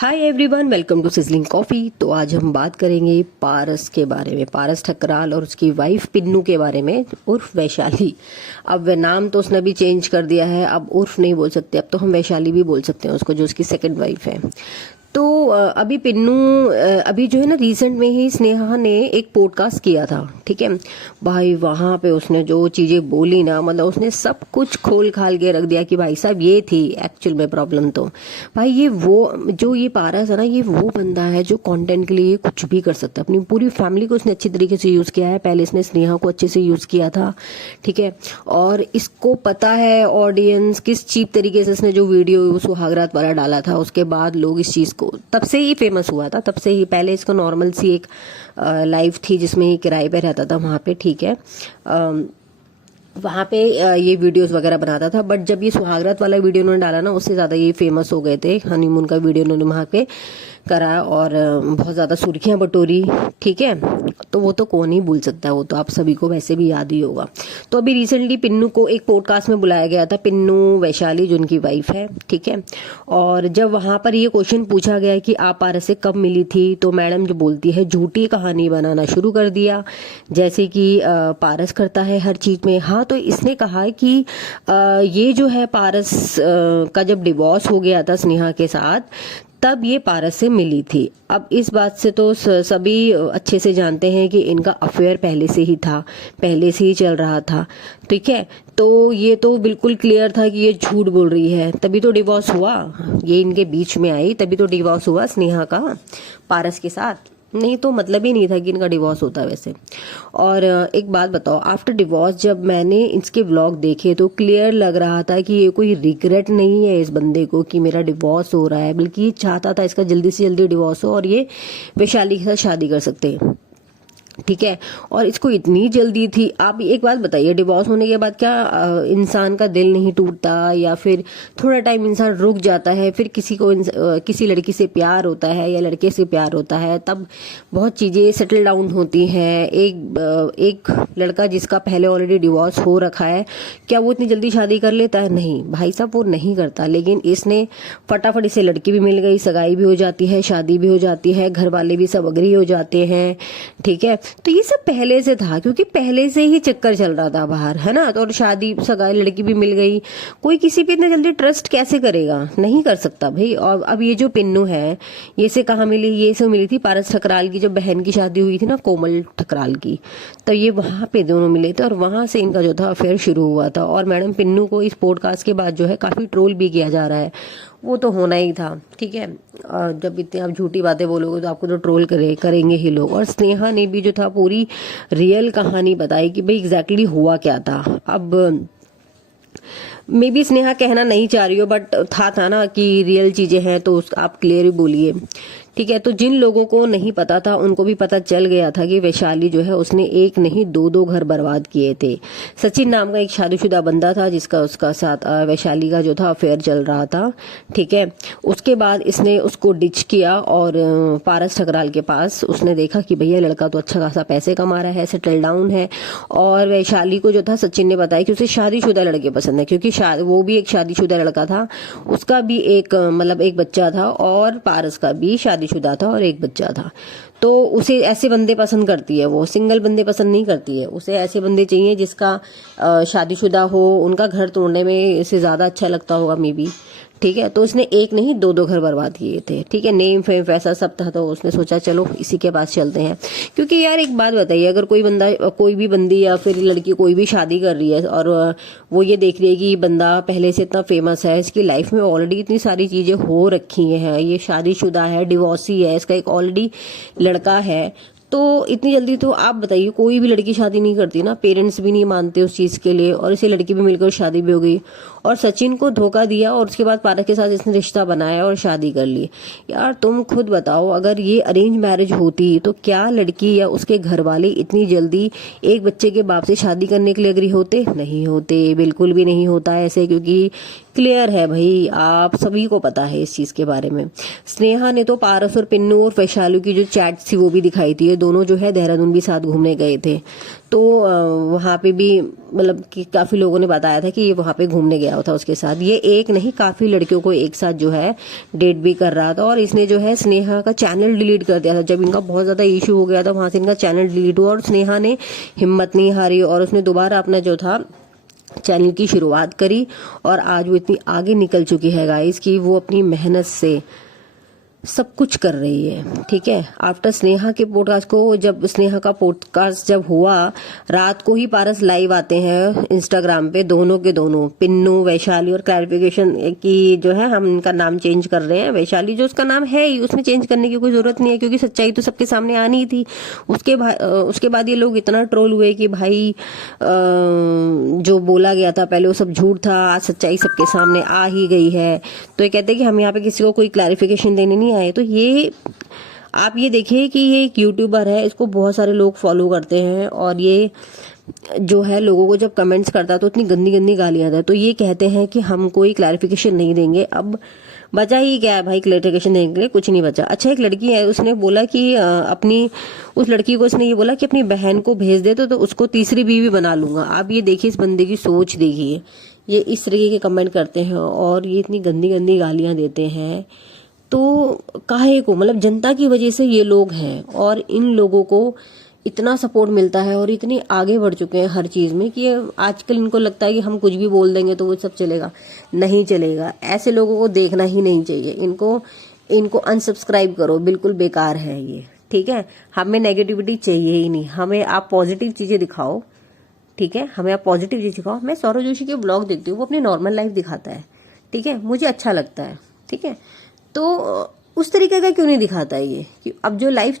Hi everyone, welcome to sizzling coffee. तो आज हम बात करेंगे पारस के बारे में, पारस ठकराल और उसकी वाइफ पिन्नू के बारे में, उर्फ वैशाली। अब वह नाम तो उसने भी चेंज कर दिया है, अब उर्फ नहीं बोल सकते, अब तो हम वैशाली भी बोल सकते हैं उसको, जो उसकी सेकंड वाइफ है। तो अभी पिन्नू अभी जो है ना, रिसेंट में ही स्नेहा ने एक पॉडकास्ट किया था, ठीक है भाई। वहां पे उसने जो चीजें बोली ना, मतलब उसने सब कुछ खोल खाल के रख दिया कि भाई साहब ये थी एक्चुअल में प्रॉब्लम। तो भाई ये पारस है ना, ये वो बंदा है जो कंटेंट के लिए कुछ भी कर सकता है। अपनी पूरी फैमिली को उसने अच्छी तरीके से यूज किया है। पहले इसने स्नेहा को अच्छे से यूज किया था, ठीक है। और इसको पता है ऑडियंस किस चीप तरीके से इसने जो वीडियो सुहागरात वाला डाला था, उसके बाद लोग इस चीज को, तब से ही फेमस हुआ था, तब से ही। पहले इसको नॉर्मल सी एक लाइफ थी जिसमें ये किराए पे रहता था वहां पे, ठीक है। वहां पे ये वीडियोस वगैरह बनाता था, बट जब ये सुहागरात वाला वीडियो उन्होंने डाला ना, उससे ज्यादा ये फेमस हो गए थे। हनीमून का वीडियो उन्होंने वहां पे करा और बहुत ज्यादा सुर्खियां बटोरी, ठीक है। तो वो तो कौन ही भूल सकता है, वो तो आप सभी को वैसे भी याद ही होगा। तो अभी रिसेंटली पिन्नू को एक पॉडकास्ट में बुलाया गया था, पिन्नू वैशाली जो उनकी वाइफ है, ठीक है। और जब वहां पर ये क्वेश्चन पूछा गया कि आप पारस से कब मिली थी, तो मैडम जो बोलती है झूठी कहानी बनाना शुरू कर दिया, जैसे कि पारस करता है हर चीज में। हाँ, तो इसने कहा है कि ये जो है पारस का जब डिवोर्स हो गया था स्नेहा के साथ, तब ये पारस से मिली थी। अब इस बात से तो सभी अच्छे से जानते हैं कि इनका अफेयर पहले से ही था, पहले से ही चल रहा था, ठीक है। तो ये तो बिल्कुल क्लियर था कि ये झूठ बोल रही है, तभी तो डिवोर्स हुआ। ये इनके बीच में आई तभी तो डिवोर्स हुआ स्नेहा का पारस के साथ, नहीं तो मतलब ही नहीं था कि इनका डिवोर्स होता वैसे। और एक बात बताओ, आफ्टर डिवोर्स जब मैंने इसके व्लॉग देखे तो क्लियर लग रहा था कि ये कोई रिग्रेट नहीं है इस बंदे को कि मेरा डिवोर्स हो रहा है, बल्कि ये चाहता था इसका जल्दी से जल्दी डिवोर्स हो और ये वैशाली के साथ शादी कर सकते हैं, ठीक है। और इसको इतनी जल्दी थी। आप एक बात बताइए, डिवोर्स होने के बाद क्या इंसान का दिल नहीं टूटता, या फिर थोड़ा टाइम इंसान रुक जाता है, फिर किसी को किसी लड़की से प्यार होता है या लड़के से प्यार होता है, तब बहुत चीजें सेटल डाउन होती हैं। एक लड़का जिसका पहले ऑलरेडी डिवोर्स हो रखा है, क्या वो इतनी जल्दी शादी कर लेता है? नहीं भाई साहब, वो नहीं करता। लेकिन इसने फटाफट, इसे लड़की भी मिल गई, सगाई भी हो जाती है, शादी भी हो जाती है, घर वाले भी सब अग्री हो जाते हैं, ठीक है। तो ये सब पहले से था, क्योंकि पहले से ही चक्कर चल रहा था बाहर, है ना। तो और शादी सगाई, लड़की भी मिल गई। कोई किसी पे इतना जल्दी ट्रस्ट कैसे करेगा? नहीं कर सकता भाई। और अब ये जो पिन्नू है, ये से कहाँ मिली? ये से मिली थी पारस ठकराल की, जो बहन की शादी हुई थी ना, कोमल ठकराल की। तो ये वहां पे दोनों मिले थे और वहां से इनका जो था अफेयर शुरू हुआ था। और मैडम पिन्नू को इस पॉडकास्ट के बाद जो है काफी ट्रोल भी किया जा रहा है। वो तो होना ही था, ठीक है। और जब इतनी आप झूठी बातें बोलोगे तो आपको तो ट्रोल करेंगे ही लोग। और स्नेहा ने भी जो था पूरी रियल कहानी बताई कि भाई एग्जैक्टली हुआ क्या था। अब मे बी स्नेहा कहना नहीं चाह रही हो, बट था ना कि रियल चीजें हैं, तो आप क्लियर ही बोलिए, ठीक है। तो जिन लोगों को नहीं पता था उनको भी पता चल गया था कि वैशाली जो है उसने एक नहीं दो घर बर्बाद किए थे। सचिन नाम का एक शादीशुदा बंदा था जिसका उसका साथ वैशाली का जो था अफेयर चल रहा था, ठीक है। उसके बाद इसने उसको डिच किया और पारस ठकराल के पास उसने देखा कि भैया लड़का तो अच्छा खासा पैसे कमा रहा है, सेटल डाउन है। और वैशाली को जो था सचिन ने बताया कि उसे शादीशुदा लड़के पसंद है, क्योंकि वो भी एक शादीशुदा लड़का था, उसका भी एक मतलब एक बच्चा था, और पारस का भी शादीशुदा था और एक बच्चा था। तो उसे ऐसे बंदे पसंद करती है, वो सिंगल बंदे पसंद नहीं करती है। उसे ऐसे बंदे चाहिए जिसका शादीशुदा हो, उनका घर तोड़ने में इसे ज्यादा अच्छा लगता होगा मे बी, ठीक है। तो उसने एक नहीं दो घर बर्बाद किए थे, ठीक है। नेम फेम पैसा सब था, तो उसने सोचा चलो इसी के पास चलते हैं। क्योंकि यार एक बात बताइए, अगर कोई बंदा, कोई भी बंदी या फिर लड़की कोई भी शादी कर रही है और वो ये देख रही है कि बंदा पहले से इतना फेमस है, इसकी लाइफ में ऑलरेडी इतनी सारी चीजें हो रखी हैं, ये शादीशुदा है, डिवोर्सी है, इसका एक ऑलरेडी लड़का है, तो इतनी जल्दी तो आप बताइए कोई भी लड़की शादी नहीं करती ना। पेरेंट्स भी नहीं मानते उस चीज के लिए, और इसे लड़की भी मिलकर शादी भी हो गई। और सचिन को धोखा दिया और उसके बाद पारस के साथ इसने रिश्ता बनाया और शादी कर ली। यार तुम खुद बताओ, अगर ये अरेंज मैरिज होती तो क्या लड़की या उसके घर वाले इतनी जल्दी एक बच्चे के बाप से शादी करने के लिए अग्री होते? नहीं होते, बिल्कुल भी नहीं होता ऐसे, क्योंकि क्लियर है भाई, आप सभी को पता है इस चीज के बारे में। स्नेहा ने तो पारस और पिन्नू और वैशाली की जो चैट थी वो भी दिखाई थी। ये दोनों जो है देहरादून भी साथ घूमने गए थे, तो वहां पे भी मतलब कि काफी लोगों ने बताया था कि ये वहां पे घूमने गया किया था उसके साथ। ये एक नहीं, काफी लड़कियों को एक साथ जो है डेट भी कर रहा था। और इसने जो है स्नेहा का चैनल डिलीट कर दिया था। जब इनका बहुत ज्यादा इशू हो गया था वहां से इनका चैनल डिलीट हुआ, और स्नेहा ने हिम्मत नहीं हारी और उसने दोबारा अपना जो था चैनल की शुरुआत करी। और आज वो इतनी आगे निकल चुकी है गाइस कि वो अपनी मेहनत से सब कुछ कर रही है। ठीक है, आफ्टर स्नेहा के पॉडकास्ट को, जब स्नेहा का पॉडकास्ट जब हुआ, रात को ही पारस लाइव आते हैं इंस्टाग्राम पे, दोनों के दोनों, पिन्नू वैशाली। और क्लैरिफिकेशन की जो है, हम इनका नाम चेंज कर रहे हैं। वैशाली जो उसका नाम है ही, उसमें चेंज करने की कोई जरूरत नहीं है, क्योंकि सच्चाई तो सबके सामने आनी थी। उसके बाद ये लोग इतना ट्रोल हुए कि भाई जो बोला गया था पहले वो सब झूठ था, आज सच्चाई सबके सामने आ ही गई है। तो ये कहते हैं कि हम यहाँ पे किसी को कोई क्लैरिफिकेशन देने नहीं आए। तो ये आप ये देखिए कि ये एक यूट्यूबर है, इसको बहुत सारे लोग फॉलो करते हैं, और ये जो है लोगों को जब कमेंट्स करता है तो इतनी गंदी गंदी गालियां देता है। तो ये कहते हैं कि हम कोई क्लैरिफिकेशन नहीं देंगे। अब बचा ही क्या है भाई क्लैरिफिकेशन देने के लिए, कुछ नहीं बचा। अच्छा, एक लड़की है, उसने बोला कि उस लड़की को उसने ये बोला कि अपनी बहन को भेज दे तो उसको तीसरी बीवी बना लूंगा। आप ये देखिए, इस बंदे की सोच देखिए, ये इस तरीके के कमेंट करते हैं और ये इतनी गंदी गंदी गालियां देते हैं। तो काहे को, मतलब जनता की वजह से ये लोग हैं, और इन लोगों को इतना सपोर्ट मिलता है और इतने आगे बढ़ चुके हैं हर चीज में कि आजकल इनको लगता है कि हम कुछ भी बोल देंगे तो वो सब चलेगा। नहीं चलेगा, ऐसे लोगों को देखना ही नहीं चाहिए। इनको अनसब्सक्राइब करो, बिल्कुल बेकार है ये। ठीक है, हमें नेगेटिविटी चाहिए ही नहीं, हमें आप पॉजिटिव चीजें दिखाओ। ठीक है, हमें आप पॉजिटिव चीज दिखाओ। मैं सौरव जोशी के ब्लॉग देखती हूँ, वो अपनी नॉर्मल लाइफ दिखाता है। ठीक है, मुझे अच्छा लगता है। ठीक है, तो उस तरीके का क्यों नहीं दिखाता है ये, कि अब जो लाइफ